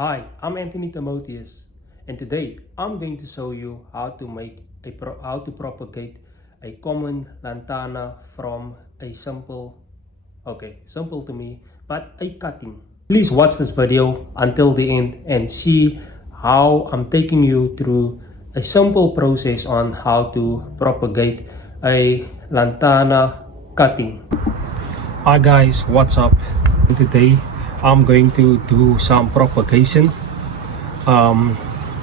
Hi, I'm Anthony Timotheus, and today I'm going to show you how to propagate a common lantana from a simple to me, but a cutting. Please watch this video until the end and see how I'm taking you through a simple process on how to propagate a lantana cutting. Hi guys, what's up? Today I'm going to do some propagation. I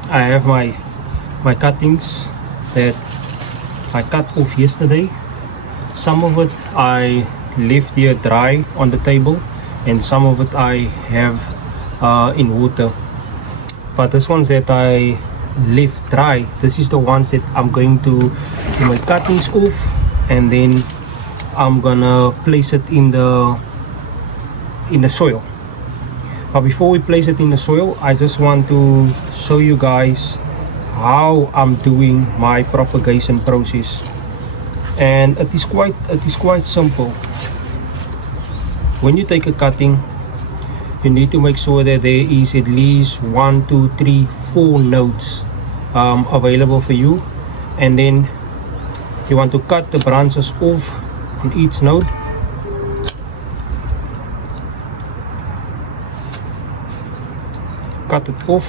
have my cuttings that I cut off yesterday. Some of it I left here dry on the table, and some of it I have in water. But this ones that I left dry, this is the ones that I'm going to do my cuttings off, and then I'm gonna place it in the soil. But before we place it in the soil, I just want to show you guys how I'm doing my propagation process, and it is quite simple. When you take a cutting, you need to make sure that there is at least 1, 2, 3, 4 nodes available for you, and then you want to cut the branches off on each node. Cut it off.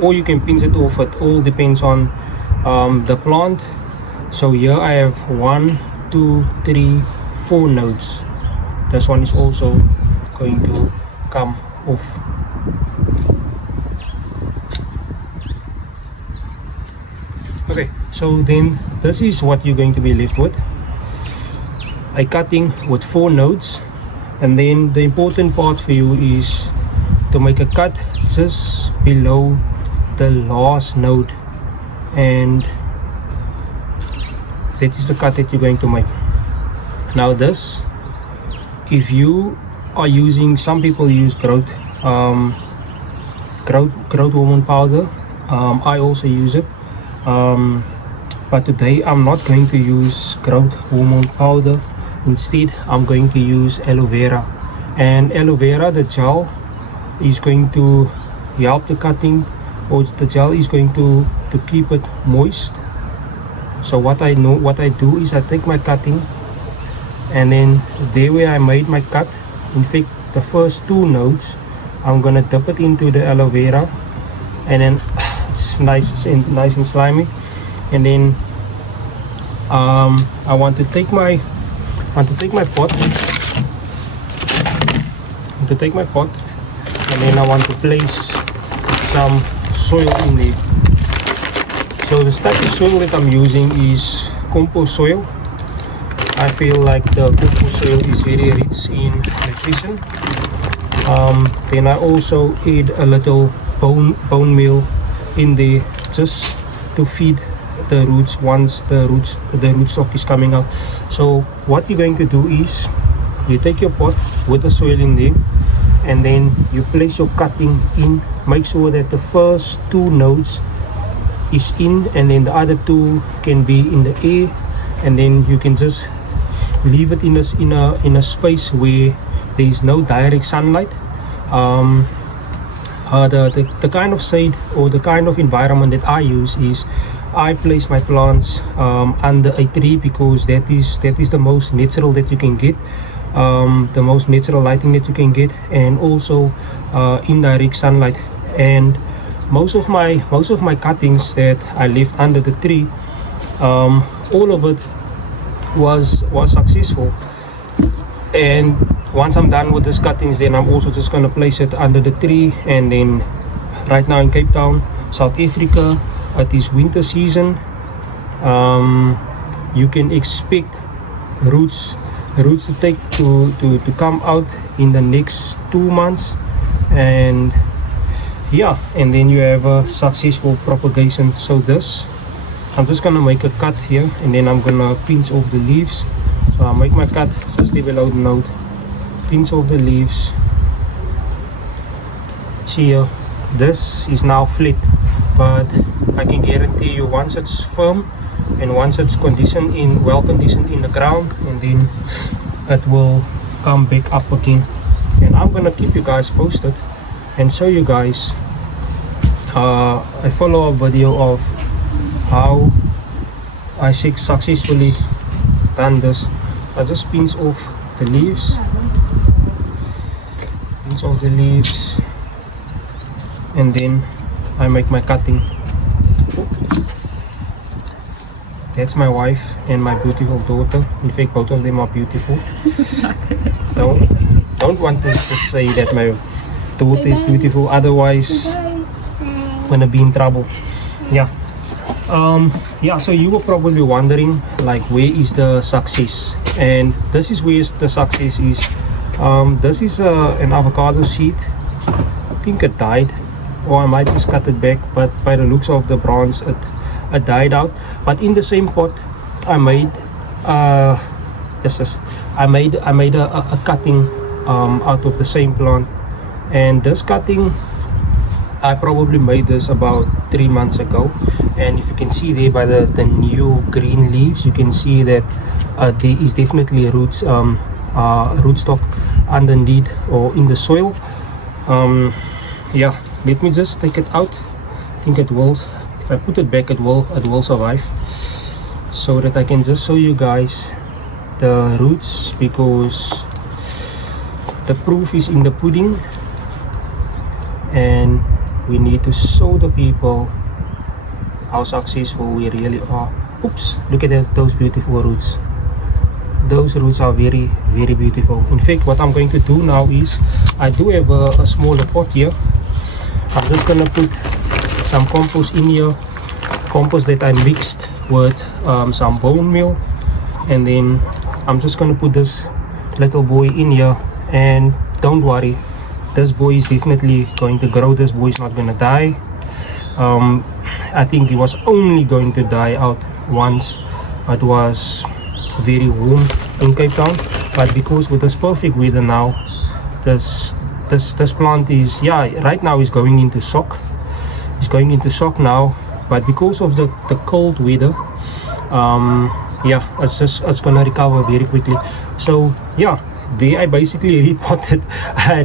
Or you can pinch it off. It all depends on the plant. So here I have 1, 2, 3, 4 nodes. This one is also going to come off. Okay, so then this is what you're going to be left with. A cutting with 4 nodes, and then the important part for you is to make a cut just below the last node, and that is the cut that you're going to make. Now this, if you are using, some people use growth hormone powder. I also use it, but today I'm not going to use growth hormone powder. Instead, I'm going to use aloe vera, and aloe vera, the gel, is going to help the cutting, or the gel is going to keep it moist. So what I do is I take my cutting, and then there where I made my cut, in fact the first 2 nodes, I'm gonna dip it into the aloe vera, and then it's nice and slimy. And then I want to take my pot, and then I want to place some soil in there. So the type of soil that I'm using is compost soil. I feel like the compost soil is very rich in nutrition. Then I also add a little bone meal in there, just to feed the roots once the root stock is coming out. So what you're going to do is you take your pot with the soil in there, and then you place your cutting in. Make sure that the first 2 nodes is in, and then the other 2 can be in the air, and then you can just leave it in a space where there is no direct sunlight. The kind of shade or the kind of environment that I use is I place my plants under a tree, because that is the most natural that you can get, the most natural lighting that you can get, and also indirect sunlight. And most of my cuttings that I left under the tree, all of it was successful. And once I'm done with these cuttings, then I'm also just going to place it under the tree. And then right now in Cape Town, South Africa, it is winter season. You can expect roots to come out in the next 2 months, and yeah, and then you have a successful propagation. So this, I'm just gonna make a cut here, and then I'm gonna pinch off the leaves. So I make my cut just below the node, pinch off the leaves. See here, this is now flat, but I can guarantee you, once it's firm and once it's well conditioned in the ground, and then it will come back up again. And I'm gonna keep you guys posted and show you guys a follow-up video of how I successfully done this. I just pinch off the leaves, and then I make my cutting. That's my wife and my beautiful daughter. In fact, both of them are beautiful. Don't want to just say that my daughter is beautiful, otherwise I'm gonna be in trouble. Yeah. So you were probably wondering, like, where is the success? And this is where the success is. This is an avocado seed. I think it died, or I might just cut it back, but by the looks of the bronze, it died out. But in the same pot, I made I made a cutting out of the same plant, and this cutting, I probably made this about 3 months ago. And if you can see there by the new green leaves, you can see that there is definitely rootstock underneath or in the soil. Yeah, let me just take it out. I think it will, if I put it back, it will survive, so that I can just show you guys the roots, because the proof is in the pudding, and we need to show the people how successful we really are. Oops, look at those beautiful roots. Those roots are very, very beautiful. In fact, what I'm going to do now is, I do have a smaller pot here. I'm just gonna put some compost in here, compost that I mixed with some bone meal, and then I'm just gonna put this little boy in here. And don't worry, this boy is definitely going to grow. This boy is not gonna die. I think he was only going to die out once. It was very warm in Cape Town, but because with this perfect weather now, this plant is, yeah, right now is going into shock. It's going into shock now, but because of the cold weather, yeah, it's gonna recover very quickly. So yeah, there I basically repotted a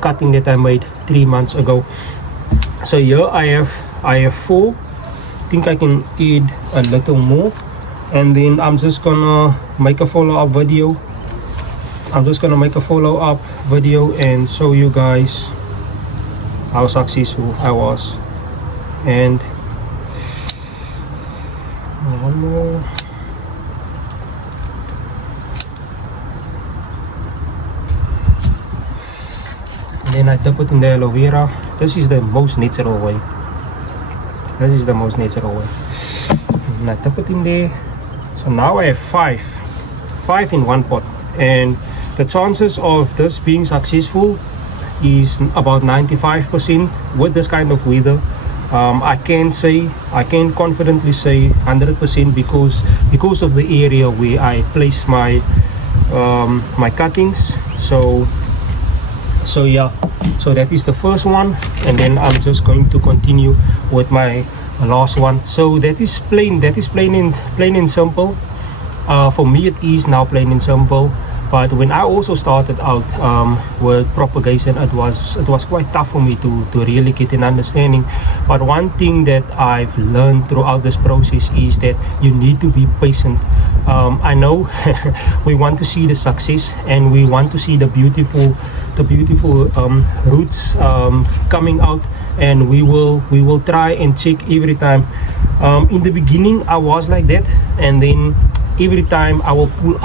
cutting that I made 3 months ago. So here I have 4. I think I can add a little more, and then I'm just gonna make a follow-up video. And show you guys how successful I was. And one more. Then I dip it in the aloe vera. This is the most natural way. And I dip it in there. So now I have 5 in one pot, and the chances of this being successful is about 95% with this kind of weather. I can confidently say 100% because of the area where I place my cuttings. So yeah, so that is the first one, and then I'm just going to continue with my last one. So that is plain and simple. For me it is now plain and simple, but when I also started out with propagation, it was quite tough for me to really get an understanding. But one thing that I've learned throughout this process is that you need to be patient. I know we want to see the success, and we want to see the beautiful roots coming out, and we will try and check every time. In the beginning I was like that, and then every time I will pull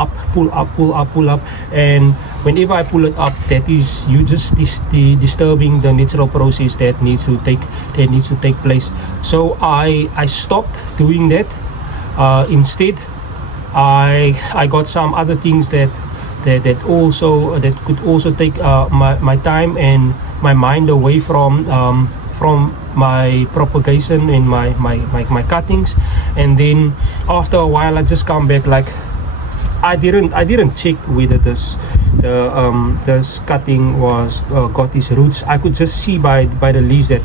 up, and whenever I pull it up, that is you just disturbing the natural process that needs to take place. So I stopped doing that. Instead I got some other things that could also take my time and my mind away from my propagation and my cuttings. And then after a while I just come back, like I didn't check whether this cutting was got its roots. I could just see by the leaves that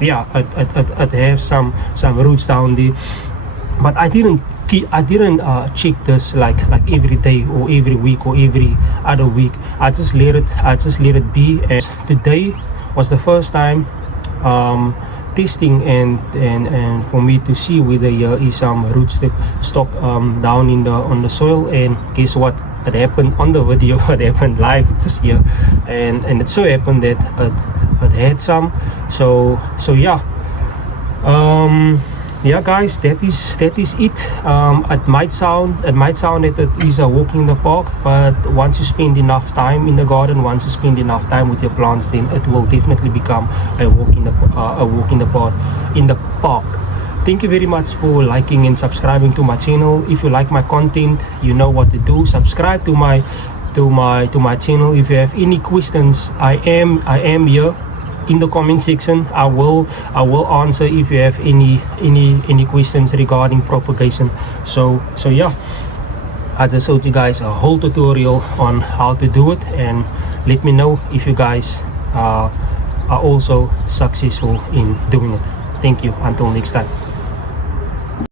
yeah, it have some roots down there. but I didn't check this like every day or every week or every other week. I just let it be. And today was the first time testing and for me to see whether there is some rootstock down in the on the soil. And guess what, it happened on the video. It happened live just here, and it so happened that it had some. So yeah, yeah guys, that is it. It might sound that it is a walk in the park, but once you spend enough time in the garden, once you spend enough time with your plants, then it will definitely become a walk in the park. Thank you very much for liking and subscribing to my channel. If you like my content, you know what to do. Subscribe to my channel. If you have any questions, I am here in the comment section. I will answer if you have any questions regarding propagation. So yeah, I just showed you guys a whole tutorial on how to do it, and let me know if you guys are also successful in doing it. Thank you, until next time.